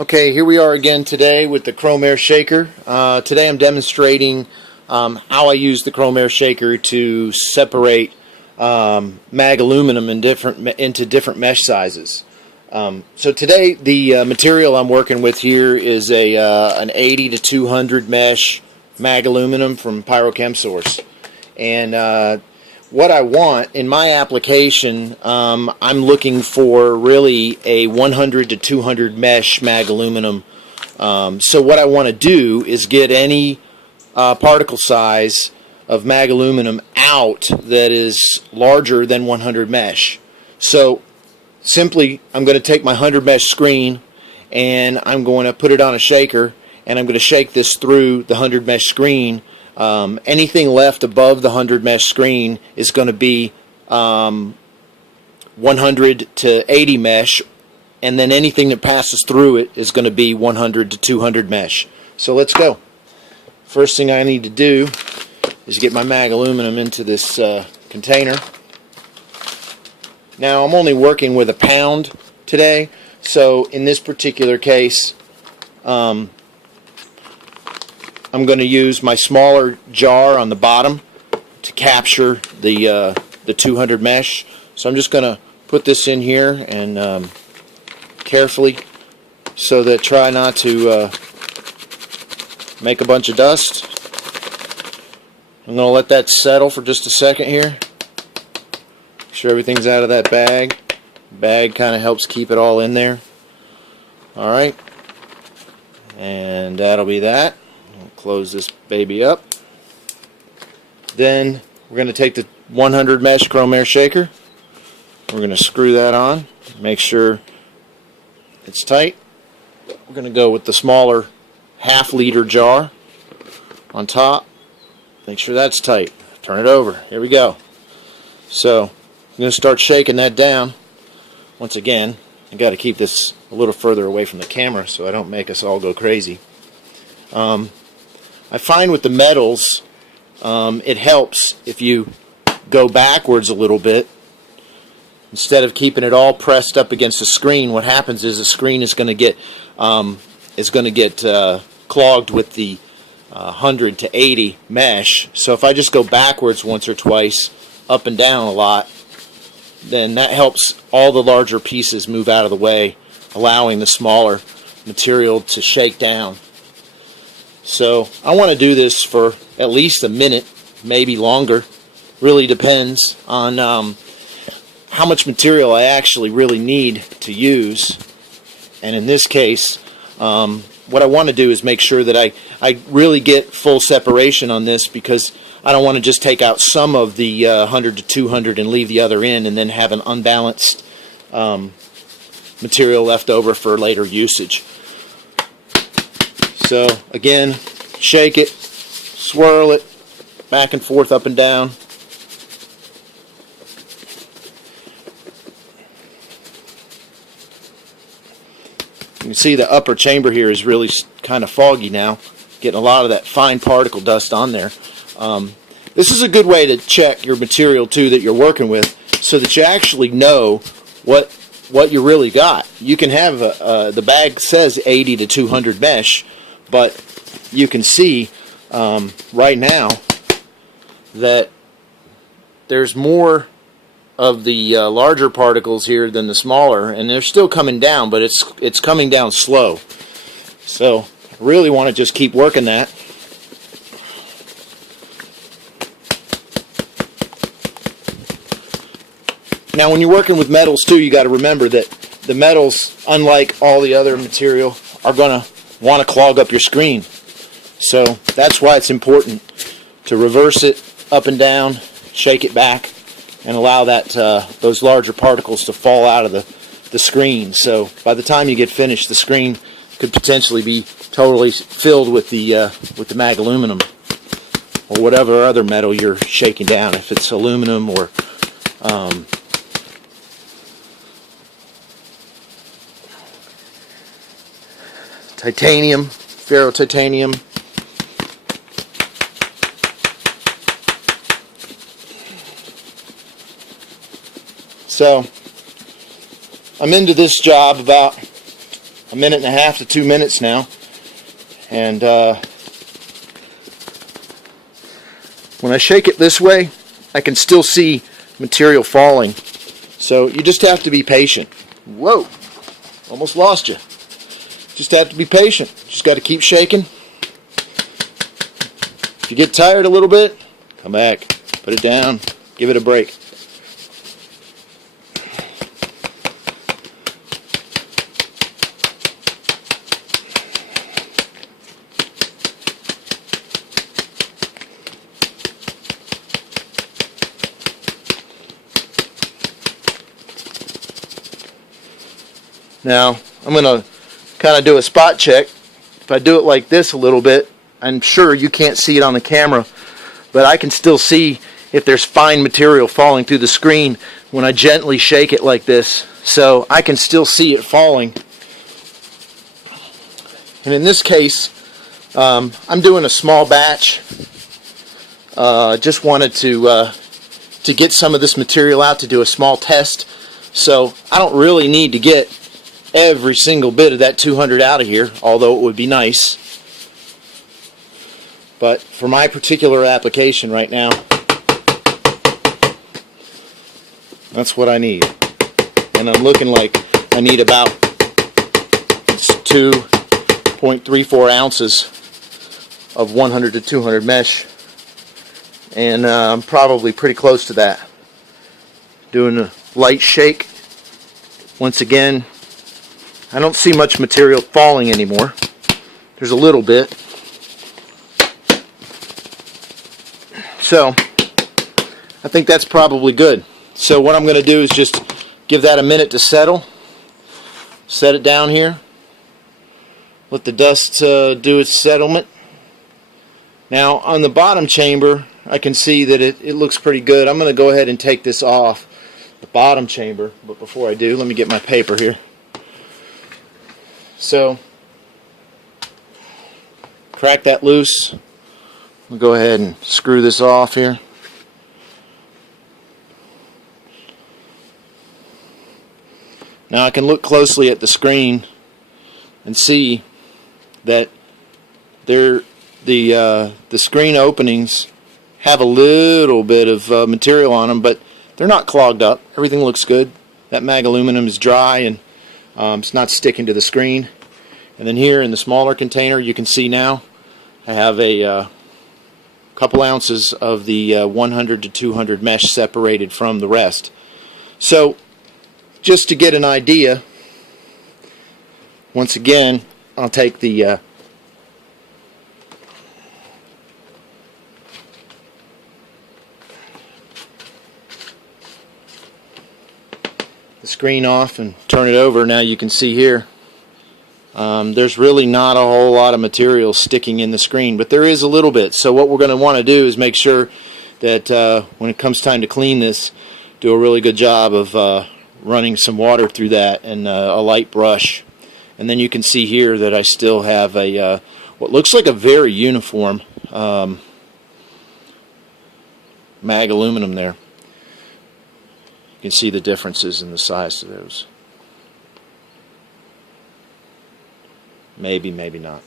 Okay, here we are again today with the Chrome Air Shaker. Today I'm demonstrating how I use the Chrome Air Shaker to separate mag aluminum into different mesh sizes. So today the material I'm working with here is an 80 to 200 mesh mag aluminum from Pyrochem Source. And what I want in my application, I'm looking for really a 100 to 200 mesh mag aluminum. So what I want to do is get any particle size of mag aluminum out that is larger than 100 mesh. So simply I'm going to take my 100 mesh screen and I'm going to put it on a shaker, and I'm going to shake this through the 100 mesh screen. Anything left above the 100 mesh screen is going to be 100 to 80 mesh, and then anything that passes through it is going to be 100 to 200 mesh. So let's go. First thing I need to do is get my mag aluminum into this container. Now I'm only working with a pound today, so in this particular case I'm going to use my smaller jar on the bottom to capture the 200 mesh. So I'm just going to put this in here and carefully, so that try not to make a bunch of dust. I'm going to let that settle for just a second here. Make sure everything's out of that bag. The bag kind of helps keep it all in there. Alright, and that'll be that. Close this baby up. Then we're going to take the 100 mesh Chrome Air Shaker. We're going to screw that on. Make sure it's tight. We're going to go with the smaller half-liter jar on top. Make sure that's tight. Turn it over. Here we go. So I'm going to start shaking that down. Once again, I got to keep this a little further away from the camera so I don't make us all go crazy. I find with the metals, it helps if you go backwards a little bit. Instead of keeping it all pressed up against the screen, what happens is the screen is going to get clogged with the 100 to 80 mesh. So if I just go backwards once or twice, up and down a lot, then that helps all the larger pieces move out of the way, allowing the smaller material to shake down. So I want to do this for at least a minute, maybe longer. Really depends on how much material I actually really need to use. And in this case, what I want to do is make sure that I really get full separation on this, because I don't want to just take out some of the 100 to 200 and leave the other in, and then have an unbalanced material left over for later usage. So again, shake it, swirl it, back and forth, up and down. You can see the upper chamber here is really kind of foggy now, getting a lot of that fine particle dust on there. This is a good way to check your material too that you're working with, so that you actually know what you really got. You can have the bag says 80 to 200 mesh, but you can see right now that there's more of the larger particles here than the smaller, and they're still coming down, but it's coming down slow. So I really want to just keep working that. Now when you're working with metals too, you got to remember that the metals, unlike all the other material, are going to want to clog up your screen. So that's why it's important to reverse it up and down, shake it back, and allow that those larger particles to fall out of the screen. So by the time you get finished, the screen could potentially be totally filled with the mag aluminum or whatever other metal you're shaking down, if it's aluminum or titanium, ferrotitanium. So I'm into this job about a minute and a half to 2 minutes now, and when I shake it this way, I can still see material falling. So you just have to be patient. Whoa, almost lost you. Just have to be patient. Just got to keep shaking. If you get tired a little bit, come back, put it down, give it a break. Now, I'm going to kind of do a spot check. If I do it like this a little bit, I'm sure you can't see it on the camera, but I can still see if there's fine material falling through the screen when I gently shake it like this. So I can still see it falling. And in this case, I'm doing a small batch. Just wanted to get some of this material out to do a small test. So I don't really need to get every single bit of that 200 out of here, although it would be nice. But for my particular application right now, that's what I need. And I'm looking like I need about 2.34 ounces of 100 to 200 mesh, and I'm probably pretty close to that. Doing a light shake. Once again, I don't see much material falling anymore. There's a little bit. So, I think that's probably good. So what I'm going to do is just give that a minute to settle. Set it down here. Let the dust do its settlement. Now, on the bottom chamber, I can see that it looks pretty good. I'm going to go ahead and take this off the bottom chamber. But before I do, let me get my paper here. So, crack that loose. We'll go ahead and screw this off here. Now I can look closely at the screen and see that the screen openings have a little bit of material on them, but they're not clogged up. Everything looks good. That mag aluminum is dry and it's not sticking to the screen. And then here in the smaller container, you can see now I have a couple ounces of the 100 to 200 mesh separated from the rest. So just to get an idea, once again, I'll take the screen off and turn it over. Now you can see here there's really not a whole lot of material sticking in the screen, but there is a little bit. So what we're going to want to do is make sure that when it comes time to clean this, do a really good job of running some water through that and a light brush. And then you can see here that I still have a what looks like a very uniform mag aluminum there. You can see the differences in the size of those. Maybe, maybe not.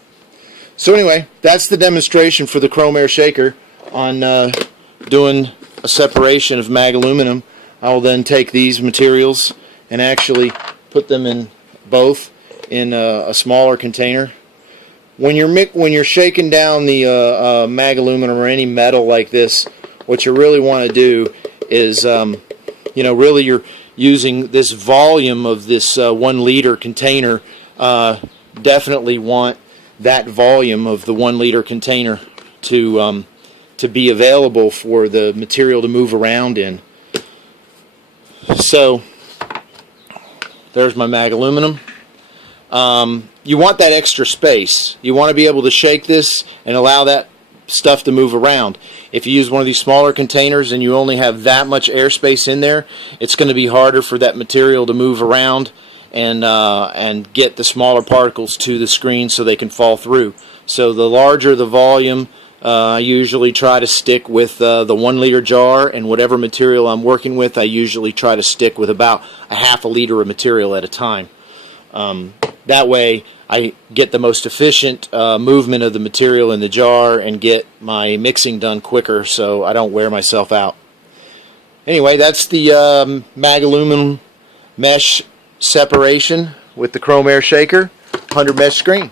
So anyway, that's the demonstration for the Chrome Air Shaker on doing a separation of mag aluminum. I will then take these materials and actually put them in both in a smaller container. When you're shaking down the mag aluminum or any metal like this, what you really want to do is really you're using this volume of this 1 liter container. Definitely want that volume of the 1 liter container to be available for the material to move around in. So there's my mag aluminum. You want that extra space. You want to be able to shake this and allow that stuff to move around. If you use one of these smaller containers and you only have that much airspace in there, it's going to be harder for that material to move around and get the smaller particles to the screen so they can fall through. So the larger the volume, I usually try to stick with the 1 liter jar, and whatever material I'm working with, I usually try to stick with about a half a liter of material at a time. That way I get the most efficient movement of the material in the jar and get my mixing done quicker so I don't wear myself out. Anyway, that's the mag aluminum mesh separation with the Chrome Air Shaker 100 mesh screen.